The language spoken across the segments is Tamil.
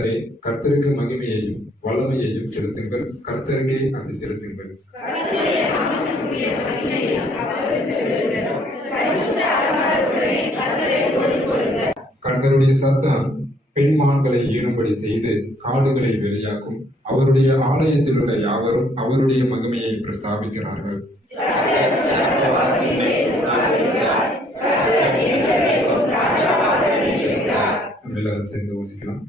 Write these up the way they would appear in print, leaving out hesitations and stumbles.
கர்த்தரே, கர்த்தருக்கு மகிமையையும் வல்லமையையும் செலுத்துங்கள். கர்த்தருக்கே அதை செலுத்துங்கள். கர்த்தருடைய சத்தம் பெண்மான்களை ஈடும்படி செய்து காடுகளை வெளியாக்கும். அவருடைய ஆலயத்தில் உள்ள யாவரும் அவருடைய மகிமையை பிரஸ்தாபிக்கிறார்கள். எல்லாரும் சேர்ந்து வாசிக்கலாம்.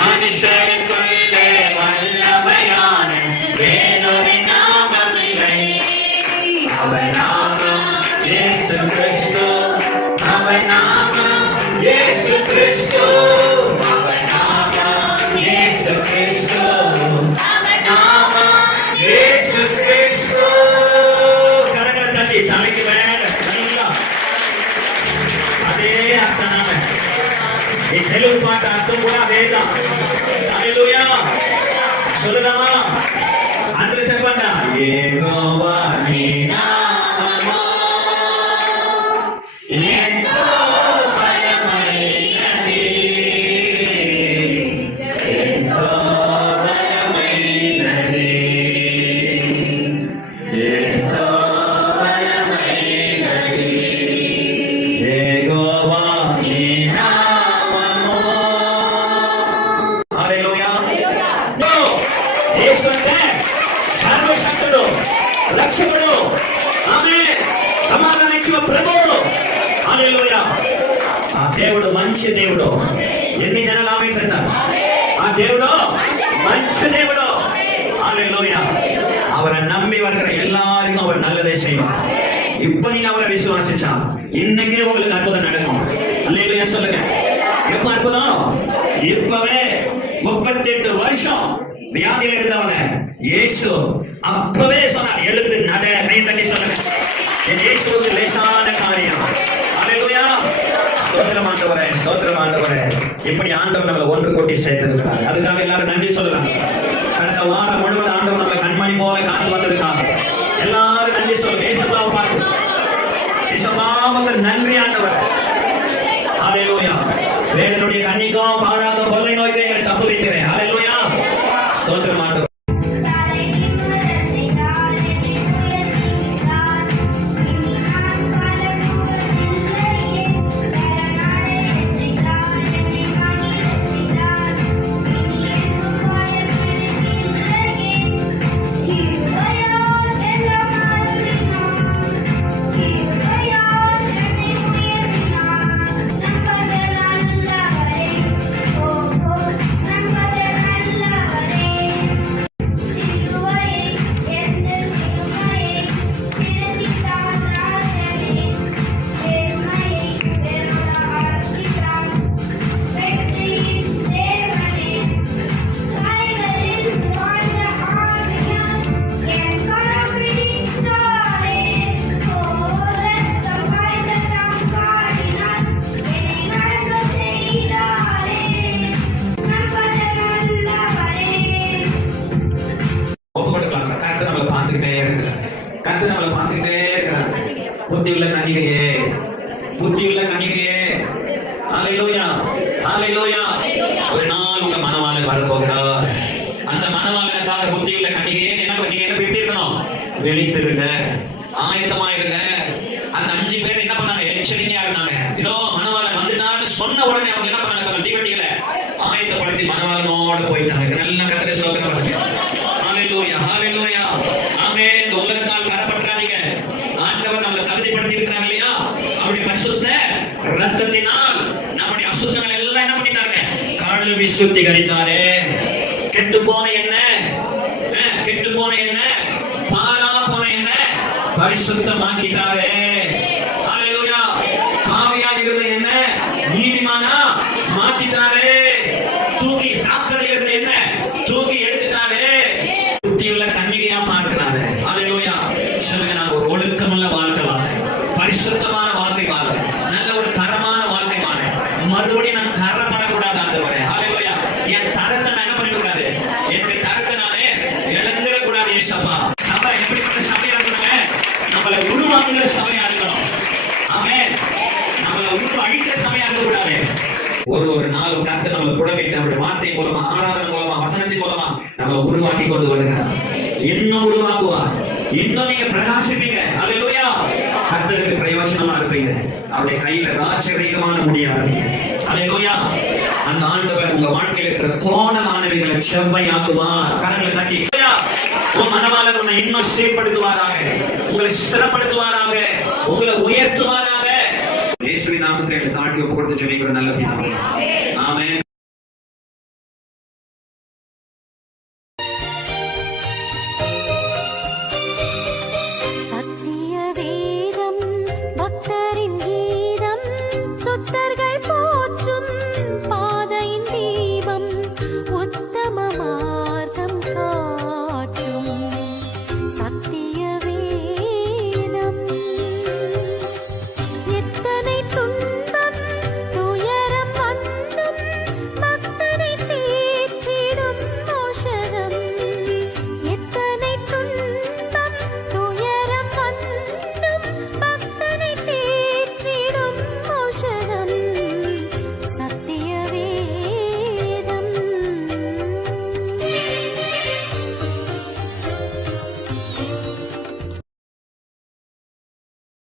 மனுஷருக்குள்ளே வல்லமையான வேறொரு நாமமில்லை. அவர் நாமம் இயேசு கிறிஸ்து. அவர் நாமம் இயேசு கிறிஸ்து. அவர் நாமம் இயேசு கிறிஸ்து. அவர் நாமம் இயேசு கிறிஸ்து. கரங்களை தட்டி தலைக்கு மேல நல்லா அதே அர்த்தம் நாம తెలుగు పాట అర్థం కూడా వేద్దాం. హల్లెలూయా சொல்லுதாமா? అందరూ చెప్పండి. యెహోవా నీ నామము ఎంతో బలమైనది. ఎంతో బలమైనది. ఎంతో బలమైనది. యెహోవా నీ సర్వశక్తుడు, రక్షకుడు, ఆమె సమాధానించిన ప్రభువు. హల్లెలూయా. ఆ దేవుడు మంచి దేవుడు. ఎన్ని జనాలు ఆమె చెప్తారు? ఆ దేవుడు మంచి దేవుడు. ஹல்லேலூயா. அவரை நம்பி வருகிற எல்லாருக்கும் அவர் நல்லதை செய்வார். இப்ப நீங்க அவரை விசுவாசிச்சா இன்னைக்கே உங்களுக்கு அற்புதம் நடக்கும். ஹல்லேலூயா சொல்லுங்க. எப்ப அற்புதம்? இப்பவே 38 வருஷம் வியாதியில இருந்தவன இயேசு அப்பவே சொன்னார், எழுந்து நட. கை தட்டி சொல்லுங்க. இயேசுவுக்கு லேசான காரியம். ஹல்லேலூயா. ஸ்தோத்திரம் ஆண்டவரே, ஸ்தோத்திரம் ஆண்டவரே. இப்படி ஆண்டவர் நம்மளை ஒன்று கூட்டி சேர்த்திருக்கிறார். அதுக்காக எல்லாரும் நன்றி சொல்லலாம். கடந்த வாரம் முழுவதும் ஆண்டவர் நம்மளை கண்மணி போல காத்து வந்திருக்காங்க. எல்லாரும் நன்றி சொல்லுங்க. இயேசுவாவை பார்த்து இயேசுவாவுக்கு நன்றி ஆண்டவர். ஹல்லேலூயா. வேதனுடைய கண்ணிக்கும் பாழாக்கும் கொள்ளை நோய்க்கு எங்களை தப்புவிக்கிறேன். ஹல்லேலூயா. ஸ்தோத்திரம் ஆண்டவரே. புத்தியுள்ள கன்னிகையே, புத்தியுள்ள கன்னிகையே, ஹalleluya, ஹalleluya. ஒரு நாள் உங்க மணவாளன் வரப்போகிறார். அந்த மணவாளனுக்காக புத்தியுள்ள கன்னிகையே நீங்க என்ன விட்டிருக்கணும்? விழித்திருங்க, ஆயத்தமா இருங்க. அந்த 5 பேர் என்ன பண்ணாங்க? எச்சரிக்கையா இருந்தாங்க. இதோ மணவாளன் வந்துட்டான்னு சொன்ன உடனே அவங்க என்ன பண்ணாங்க? தங்கள் தீவட்டிகளை ஆயத்தப்படுத்தி மணவாளனோட போயிட்டாங்க. நல்ல கர்த்தரை ஸ்தோத்திரம் பண்ணுங்க. ஹalleluya, ஹalleluya. ஆமென். இந்த உலகத்தால் கரப்பற்றாதீங்க. ஆண்டவர் நம்மை தகுதிப்படுத்தி இருக்கிறார் இல்லையா? அவருடைய பரிசுத்த இரத்தத்தினால் நம்முடைய அசுத்தங்கள் எல்லாம் என்ன பண்ணிட்டாங்க? கழுவி சுத்திகரித்தாரே. கெட்டு போன என்ன, கெட்டு போன என்ன, பாழா போன என்ன பரிசுத்தமாக்கிட்டாரே. ஹalleluya. பாவியா இருந்த என்ன நீதிமானா மாத்திட்டாரே. தூக்கி சாக்கடை இருந்த என்ன தூக்கி எடுத்துட்டாரே. புத்தியுள்ள கன்னிகையா பார்க்கிறாரு. ஹalleluya. சொல்லுங்க, நான் ஒரு ஒழுக்கமுள்ள வாழ்க்கை வாழ, பரிசுத்தமான வாழ்க்கை வாழ, நல்ல ஒரு தரமான வாழ்க்கை வாழ, மறுபடியும் நான் தரப்படக்கூடாது ஆண்டவரே. ஹalleluya. என் தரத்தை நான் என்ன பண்ணிடக்கூடாது? என் தரத்தை நானே இழந்துடக்கூடாது. ஏசப்பா, சபை எப்படிப்பட்ட சபையா இருக்கணுங்க? நம்மளை உருவாக்குகிற சபையா இருக்கணும். ஆமென். நம்மளை உருவாக்கிற சபையா இருக்கக்கூடாது. ஒரு நாளும் கர்த்தர் நம்மளை புடவைட்டு அவருடைய வார்த்தை மூலமா, ஆராதனை மூலமா, வசனத்தின் மூலமா நம்மளை உருவாக்கி கொண்டு வருகிறார். இன்னும் உருவாக்குவார். இன்னும் நீங்க பிரகாசிப்பீங்க. ஹalleluya. கர்த்தருக்கு பிரயோஜனமா இருப்பீங்க. அவருடைய கையில ராஜரீகமான முடியா இருப்பீங்க. ஹalleluya. அந்த ஆண்டவர் உங்க வாழ்க்கையில இருக்கிற கோணலானவைகளை செவ்வையாக்குவார். கரங்களை தட்டி உன் மனவாளன் உன்னை இன்னும் சீர்படுத்துவாராக, உங்களை ஸ்திரப்படுத்துவாராக, உங்களை உயர்த்துவாராக. இயேசுவின் நாமத்தில் தாழ்த்தி ஒப்பு கொடுத்து ஜெபிக்கிற நல்ல பிதாவே. ஆமென்.